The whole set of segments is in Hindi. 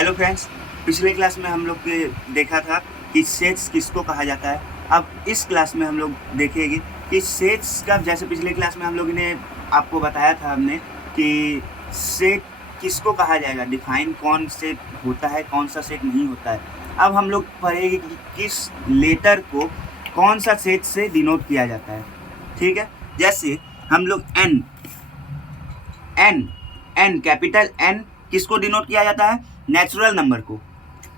हेलो फ्रेंड्स, पिछले क्लास में हम लोग के देखा था कि सेट्स किसको कहा जाता है। अब इस क्लास में हम लोग देखेंगे कि सेट्स का, जैसे पिछले क्लास में हम लोग ने आपको बताया था हमने कि सेट किसको कहा जाएगा, डिफाइन कौन सेट होता है, कौन सा सेट नहीं होता है। अब हम लोग पढ़ेंगे कि किस लेटर को कौन सा सेट से डिनोट किया जाता है। ठीक है, जैसे हम लोग N N N capital N किसको डिनोट किया जाता है, नेचुरल नंबर को।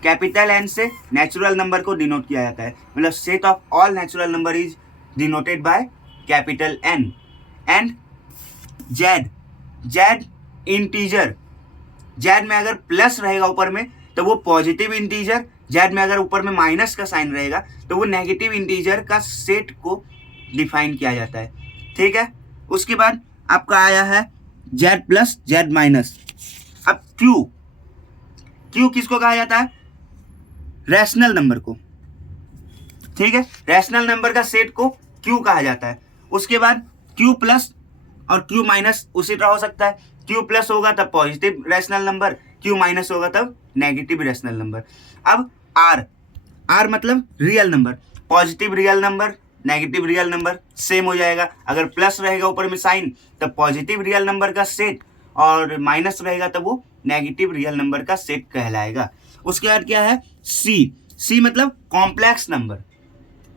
कैपिटल एन से नेचुरल नंबर को डिनोट किया जाता है, मतलब set of all natural number is denoted by capital N. And Z Z integer, Z में अगर प्लस रहेगा ऊपर में तो वो पॉजिटिव इंटीजर, जेड में अगर ऊपर में माइनस का साइन रहेगा तो वो नेगेटिव इंटीजर का सेट को डिफाइन किया जाता है। ठीक है, उसके बाद आपका आया है जेड प्लस जेड माइनस। अब क्यू क्यू किसको कहा जाता है, रैशनल नंबर को। ठीक है, रैशनल नंबर का सेट को क्यू कहा जाता है। उसके बाद क्यू प्लस और क्यू माइनस उसी तरह हो सकता है। क्यू प्लस होगा तब positive rational number, Q minus होगा तब नेगेटिव रैशनल नंबर। अब आर आर मतलब real number, positive real number, negative real number same हो जाएगा। अगर प्लस रहेगा ऊपर में साइन तब पॉजिटिव रियल नंबर का सेट, और माइनस रहेगा तब वो नेगेटिव रियल नंबर का सेट कहलाएगा। उसके बाद क्या है, सी सी मतलब कॉम्प्लेक्स नंबर।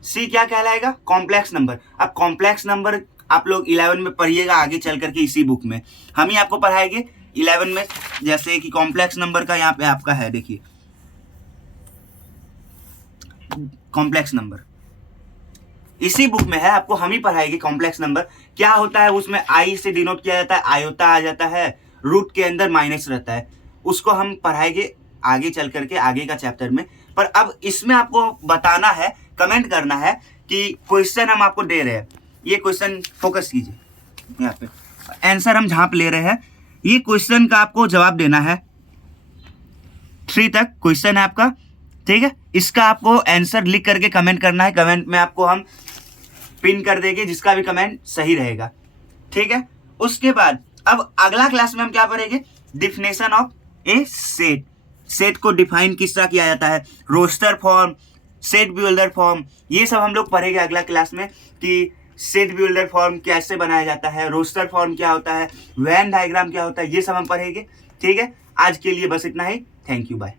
सी क्या कहलाएगा, कॉम्प्लेक्स नंबर। अब कॉम्प्लेक्स नंबर आप लोग 11 में पढ़िएगा आगे चल करके, इसी बुक में हम ही आपको पढ़ाएंगे 11 में। जैसे कि कॉम्प्लेक्स नंबर का यहाँ पे आपका है, देखिए कॉम्प्लेक्स नंबर इसी बुक में है, आपको हम ही पढ़ाएंगे। कॉम्प्लेक्स नंबर क्या होता है, उसमें आई से डिनोट किया जाता है, आयोटा आ जाता है, रूट के अंदर माइनस रहता है, उसको हम पढ़ाएंगे आगे चल करके आगे का चैप्टर में। पर अब इसमें आपको बताना है, कमेंट करना है कि क्वेश्चन हम आपको दे रहे हैं, ये क्वेश्चन फोकस कीजिए यहाँ पे, आंसर हम जहाँ पे ले रहे हैं, ये क्वेश्चन का आपको जवाब देना है। 3 तक क्वेश्चन है आपका, ठीक है। इसका आपको आंसर लिख करके कमेंट करना है, कमेंट में आपको हम पिन कर देंगे जिसका भी कमेंट सही रहेगा, ठीक है। उसके बाद अब अगला क्लास में हम क्या पढ़ेंगे, definition of a set. Set को डिफाइन किस तरह किया जाता है, roster form, set builder form, ये सब हम लोग पढ़ेंगे अगला क्लास में कि सेट बिल्डर फॉर्म कैसे बनाया जाता है, रोस्टर फॉर्म क्या होता है, वेन डायग्राम क्या होता है, ये सब हम पढ़ेंगे, ठीक है। आज के लिए बस इतना ही, थैंक यू, बाय।